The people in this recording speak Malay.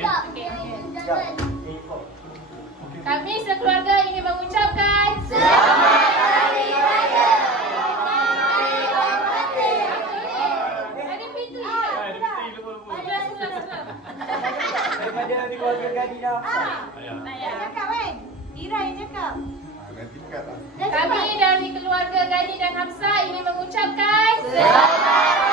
ya. Okey, okey. Sekejap. A4. Kami sekeluarga ingin mengucapkan Selamat Hari Raya. ada pintu je. Ada betul lupa. Sudah. Daripada di keluarga Gadi dah. Ayah. Ayah. Cakap kan? Ira yang cakap. Nanti kat lah. Kami dari keluarga Gani dan Hamzah ingin mengucapkan Selamat